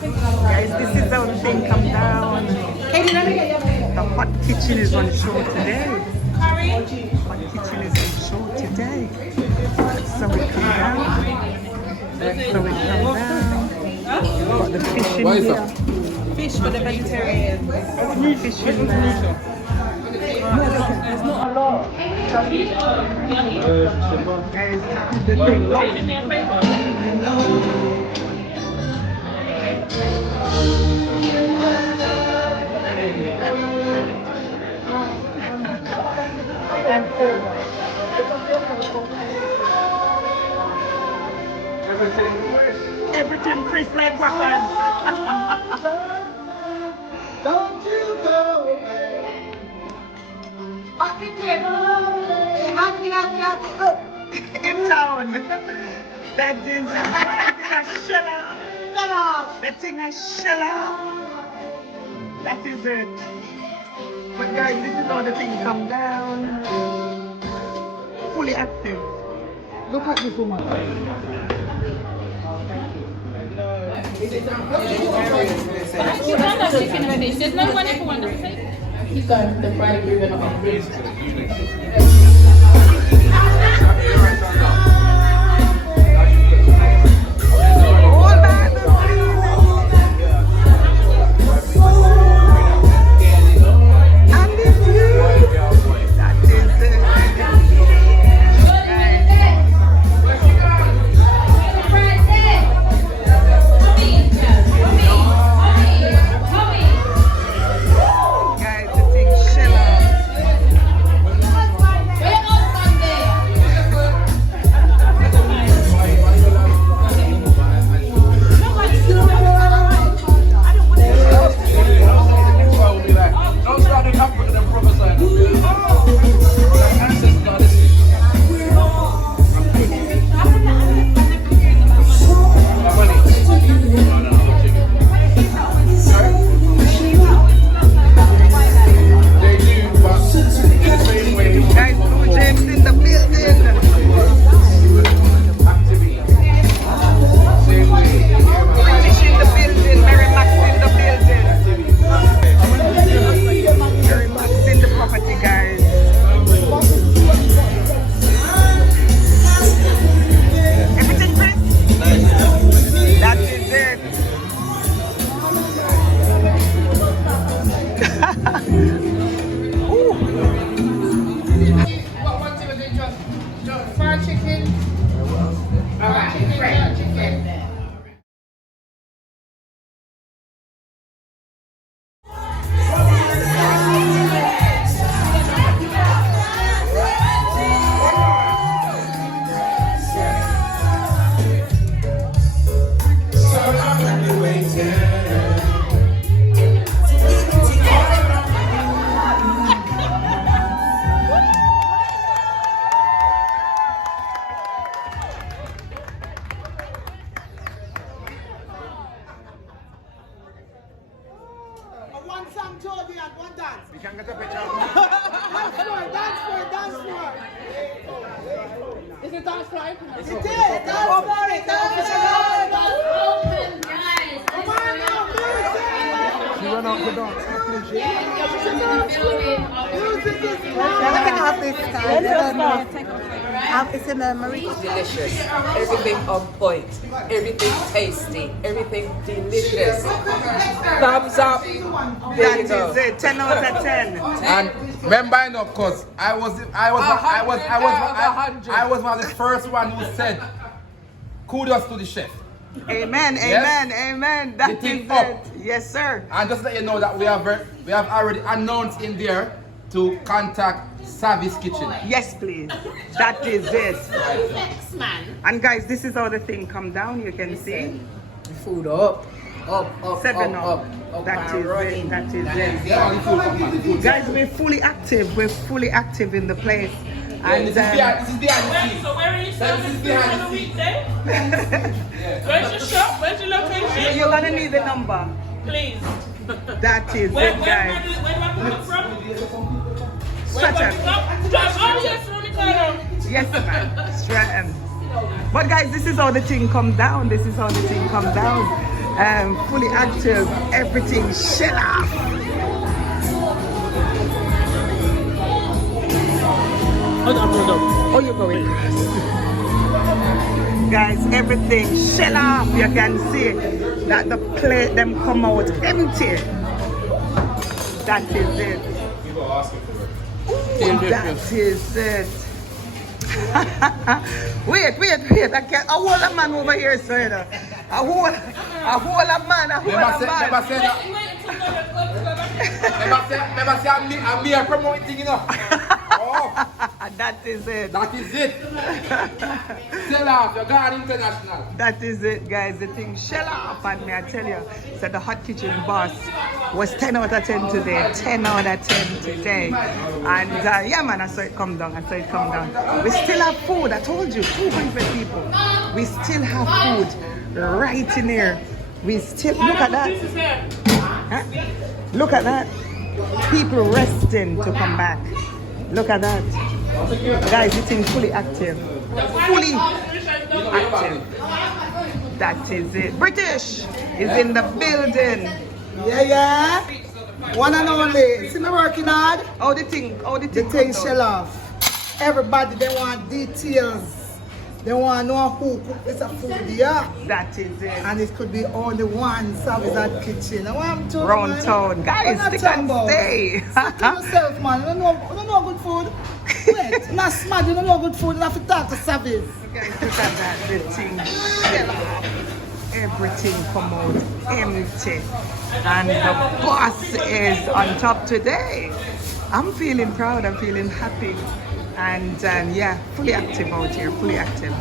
Guys, this is how the thing come down. The hot kitchen is on show today. Hot kitchen is on show today. So we come down. So we come down. Got the fish in here. Fish for the vegetarians. Fish in there. There's not a lot. Guys, the thing. Everything free flag weapons. Don't you go away. In town. That is a shell out. That thing I shell out. That is it. But guys, this is how the thing come down. Fully active. Look at this woman. There's no one ever wants to say. He's got the fried ribbon on. It's in the Marie. Delicious. Everything on point. Everything tasty. Everything delicious. Thumbs up. There you go. That is it. 10 out of 10. And remember, of course, I was one of the first one who said, kudos to the chef. Amen, amen, amen. That is it. Yes, sir. And just let you know that we have already announced in there to contact Savizz Kitchen. Yes, please. That is it. And guys, this is how the thing come down. You can see. Food up. 7 up. That is it. That is it. Guys, we're fully active. We're fully active in the place. And this is behind the scenes. So where are you serving on a weekday? Where's your shop? Where's your location? You're gonna need the number. Please. That is it, guys. Where do I come from? Stratton. Oh, yes, Ronicano. Yes, man. Stratton. But guys, this is how the thing come down. This is how the thing come down. fully active, everything shell off. Oh, you're going. Guys, everything shell off. You can see that the plate them come out empty. That is it. That is it. wait. I can't. A whole man over here, sir. A whole man. Never say I'm me promoting, you know. Oh, that is it. that is it. Sell off, you're gone international. That is it, guys. The thing shell off on me, I tell you. So the Hot Kitchen boss was 10 out of 10 today. 10 out of 10 today. And yeah, man, I saw it come down. We still have food. I told you, 200 people. We still have food right in here. We still, look at that. Huh? Look at that. People resting to come back. Look at that. Guys, it's in fully active. Fully active. That is it. British is in the building. Yeah. One and only. See me working hard? The thing Shell off. Everybody, they want details. They want to know who cook this food here. That is it. And it could be only one Savizz Hot Kitchen. I want to Round town. Guys, stick and stay. Sit to yourself, man. You don't know good food. Wait, not smart. You don't know good food. You have to talk to Savizz. Guys, look at that. The thing shell off. Everything come out empty. And the boss is on top today. I'm feeling proud. I'm feeling happy. And yeah, fully active out here. Fully active.